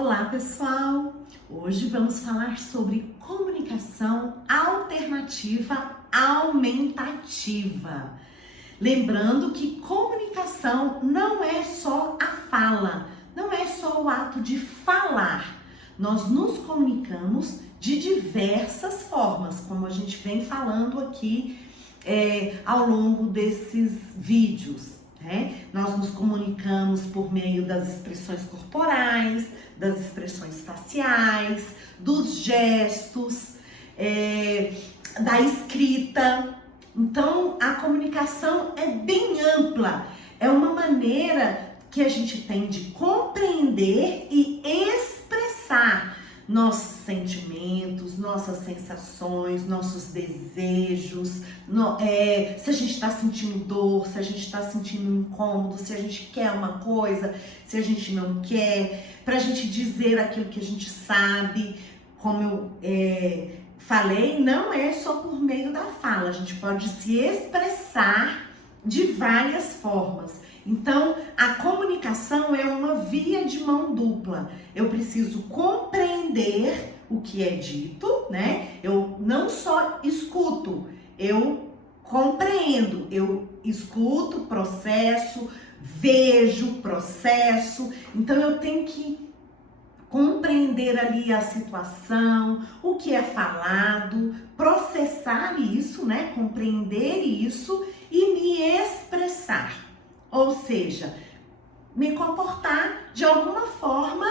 Olá, pessoal! Hoje vamos falar sobre comunicação alternativa aumentativa. Lembrando que comunicação não é só a fala, não é só o ato de falar. Nós nos comunicamos de diversas formas, como a gente vem falando aqui ao longo desses vídeos. Nós nos comunicamos por meio das expressões corporais, das expressões faciais, dos gestos, da escrita. Então, a comunicação é bem ampla, é uma maneira que a gente tem de compreender e expressar nossos sentimentos, nossas sensações, nossos desejos, se a gente está sentindo dor, se a gente está sentindo incômodo, se a gente quer uma coisa, se a gente não quer, para a gente dizer aquilo que a gente sabe. Como eu falei, não é só por meio da fala, a gente pode se expressar de várias formas. Então, a comunicação é uma via de mão dupla. Eu preciso compreender o que é dito, né? Eu não só escuto, eu compreendo. Eu escuto, processo, vejo, processo. Então, eu tenho que compreender ali a situação, o que é falado, processar isso, né? Compreender isso e me expressar. Ou seja, me comportar de alguma forma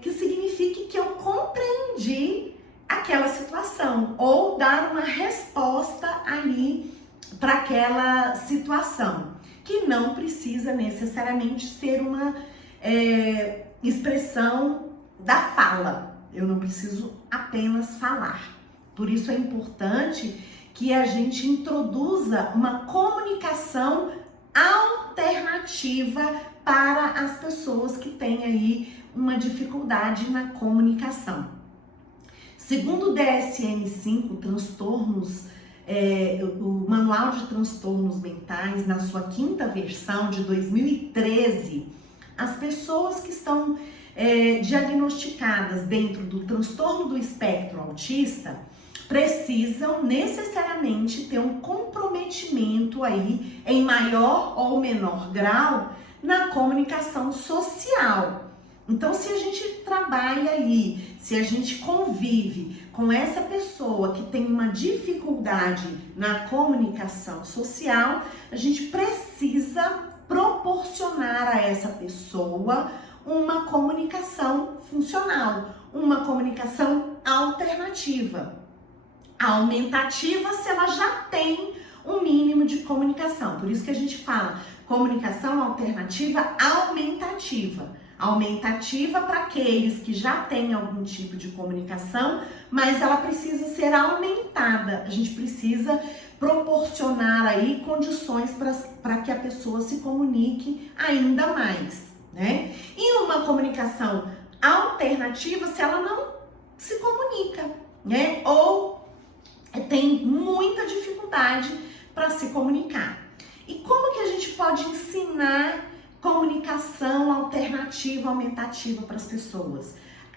que signifique que eu compreendi aquela situação ou dar uma resposta ali para aquela situação, que não precisa necessariamente ser uma expressão da fala. Eu não preciso apenas falar. Por isso é importante que a gente introduza uma comunicação alternativa para as pessoas que têm aí uma dificuldade na comunicação. Segundo o DSM-5, o Manual de Transtornos Mentais, na sua 5ª versão de 2013, as pessoas que estão diagnosticadas dentro do transtorno do espectro autista precisam necessariamente ter um comprometimento aí em maior ou menor grau na comunicação social. Então, se a gente trabalha aí, se a gente convive com essa pessoa que tem uma dificuldade na comunicação social, a gente precisa proporcionar a essa pessoa uma comunicação funcional, uma comunicação alternativa. Aumentativa se ela já tem um mínimo de comunicação. Por isso que a gente fala comunicação alternativa aumentativa. Aumentativa para aqueles que já têm algum tipo de comunicação, mas ela precisa ser aumentada. A gente precisa proporcionar aí condições para que a pessoa se comunique ainda mais, né? E uma comunicação alternativa se ela não se comunica, né? Ou tem muita dificuldade para se comunicar. E como que a gente pode ensinar comunicação alternativa, aumentativa para as pessoas?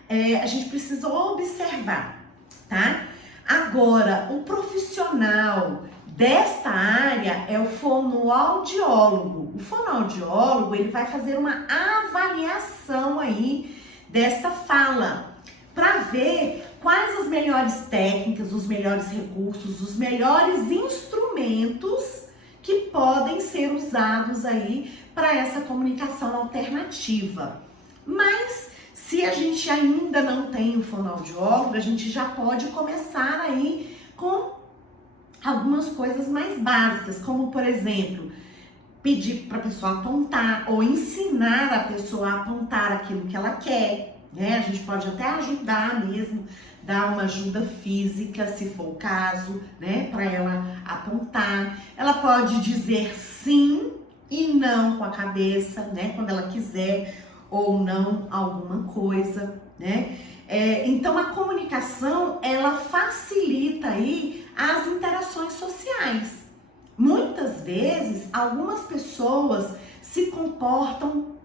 A gente precisa observar, tá? Agora, o profissional desta área é o fonoaudiólogo. O fonoaudiólogo, ele vai fazer uma avaliação aí desta fala, para ver quais as melhores técnicas, os melhores recursos, os melhores instrumentos que podem ser usados aí para essa comunicação alternativa. Mas se a gente ainda não tem o fonoaudiólogo, a gente já pode começar aí com algumas coisas mais básicas, como por exemplo, pedir para a pessoa apontar ou ensinar a pessoa a apontar aquilo que ela quer. A gente pode até ajudar mesmo, dar uma ajuda física, se for o caso, né, para ela apontar. Ela pode dizer sim e não com a cabeça, né, quando ela quiser ou não alguma coisa, né. Então a comunicação, ela facilita aí as interações sociais. Muitas vezes, algumas pessoas se comportam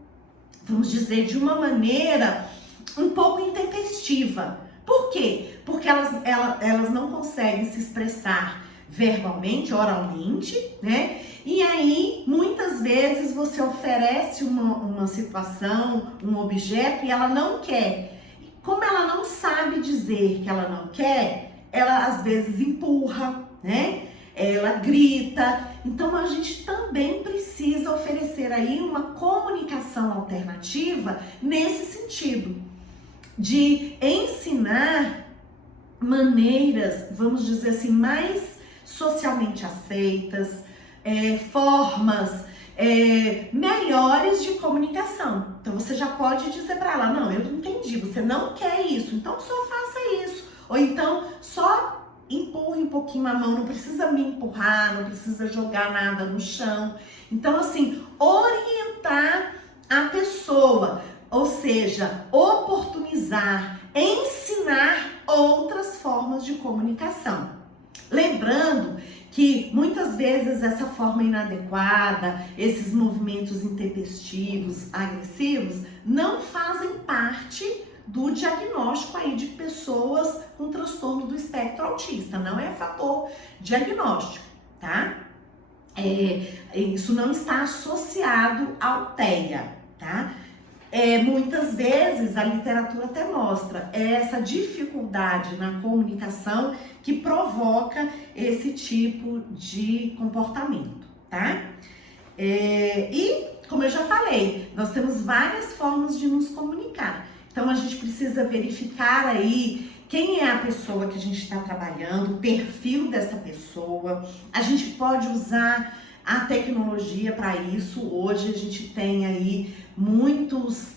vamos dizer, de uma maneira um pouco intempestiva. Por quê? Porque elas não conseguem se expressar verbalmente, oralmente, né? E aí, muitas vezes, você oferece uma situação, um objeto, e ela não quer. Como ela não sabe dizer que ela não quer, ela às vezes empurra, né? Ela grita. Então, a gente também precisa oferecer aí uma comunicação alternativa nesse sentido, de ensinar maneiras, vamos dizer assim, mais socialmente aceitas, formas melhores de comunicação. Então você já pode dizer para ela, não, eu entendi, você não quer isso, então só faça isso. Ou então só empurre um pouquinho a mão, não precisa me empurrar, não precisa jogar nada no chão. Então assim, orientar a pessoa, ou seja, oportunizar, ensinar outras formas de comunicação. Lembrando que muitas vezes essa forma inadequada, esses movimentos intempestivos, agressivos, não fazem parte do diagnóstico aí de pessoas com transtorno do espectro autista, não é fator diagnóstico, tá? Isso não está associado ao TEA, tá? Muitas vezes a literatura até mostra essa dificuldade na comunicação que provoca esse tipo de comportamento, tá? E, como eu já falei, nós temos várias formas de nos comunicar. Então, a gente precisa verificar aí quem é a pessoa que a gente está trabalhando, o perfil dessa pessoa. A gente pode usar a tecnologia para isso. Hoje a gente tem aí muitos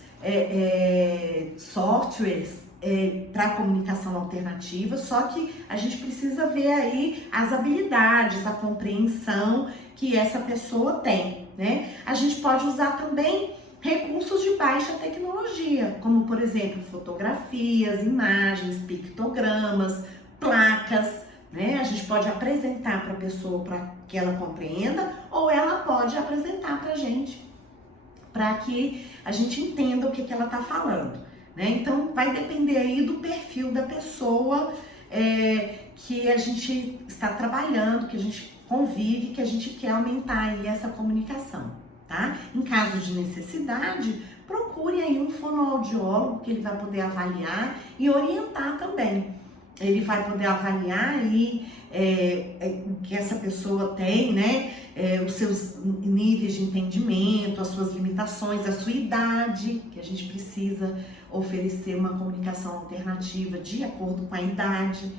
softwares para comunicação alternativa, só que a gente precisa ver aí as habilidades, a compreensão que essa pessoa tem, né? A gente pode usar também recursos de baixa tecnologia, como por exemplo fotografias, imagens, pictogramas, placas, né? A gente pode apresentar para a pessoa para que ela compreenda, ou ela pode apresentar para a gente, para que a gente entenda o que ela está falando, né? Então vai depender aí do perfil da pessoa que a gente está trabalhando, que a gente convive, que a gente quer aumentar aí essa comunicação, tá? Em caso de necessidade, procure aí um fonoaudiólogo que ele vai poder avaliar e orientar também. Ele vai poder avaliar aí o que essa pessoa tem, né? Os seus níveis de entendimento, as suas limitações, a sua idade, que a gente precisa oferecer uma comunicação alternativa de acordo com a idade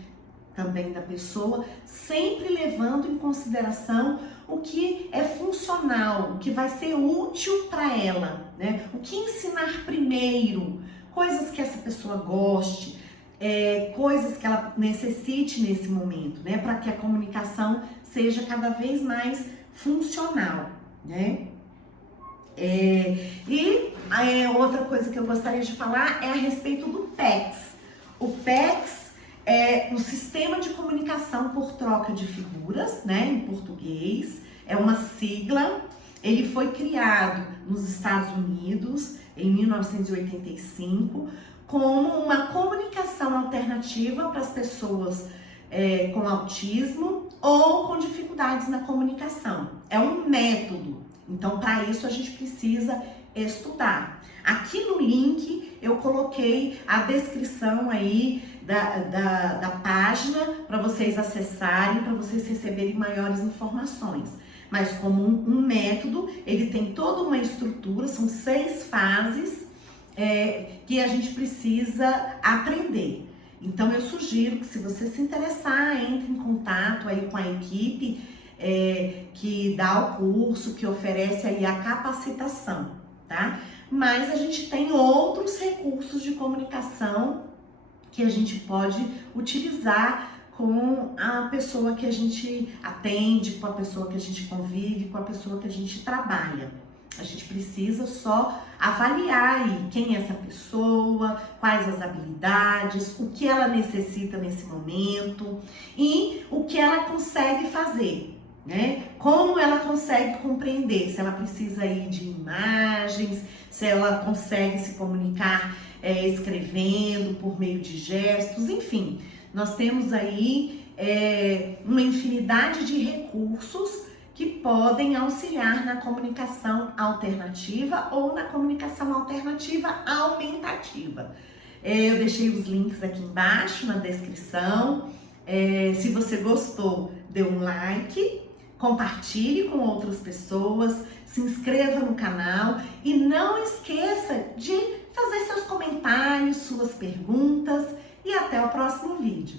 também da pessoa, sempre levando em consideração o que é funcional, o que vai ser útil para ela, né? O que ensinar primeiro, coisas que essa pessoa goste, coisas que ela necessite nesse momento, né? Para que a comunicação seja cada vez mais funcional, né? Outra coisa que eu gostaria de falar é a respeito do PECS. O PECS é o Sistema de Comunicação por Troca de Figuras, né, em português. É uma sigla. Ele foi criado nos Estados Unidos em 1985 como uma comunicação alternativa para as pessoas com autismo ou com dificuldades na comunicação. É um método. Então, para isso, a gente precisa estudar. Aqui no link, eu coloquei a descrição aí da página para vocês acessarem, para vocês receberem maiores informações. Mas como um método, ele tem toda uma estrutura, são 6 fases que a gente precisa aprender. Então, eu sugiro que, se você se interessar, entre em contato aí com a equipe que dá o curso, que oferece aí a capacitação, tá? Mas a gente tem outros recursos de comunicação que a gente pode utilizar com a pessoa que a gente atende, com a pessoa que a gente convive, com a pessoa que a gente trabalha. A gente precisa só avaliar aí quem é essa pessoa, quais as habilidades, o que ela necessita nesse momento e o que ela consegue fazer, né? Como ela consegue compreender, se ela precisa aí de imagens, se ela consegue se comunicar escrevendo, por meio de gestos, enfim. Nós temos aí uma infinidade de recursos que podem auxiliar na comunicação alternativa ou na comunicação alternativa aumentativa. Eu deixei os links aqui embaixo na descrição. Se você gostou, dê um like, compartilhe com outras pessoas, se inscreva no canal e não esqueça de fazer seus comentários, suas perguntas e até o próximo vídeo.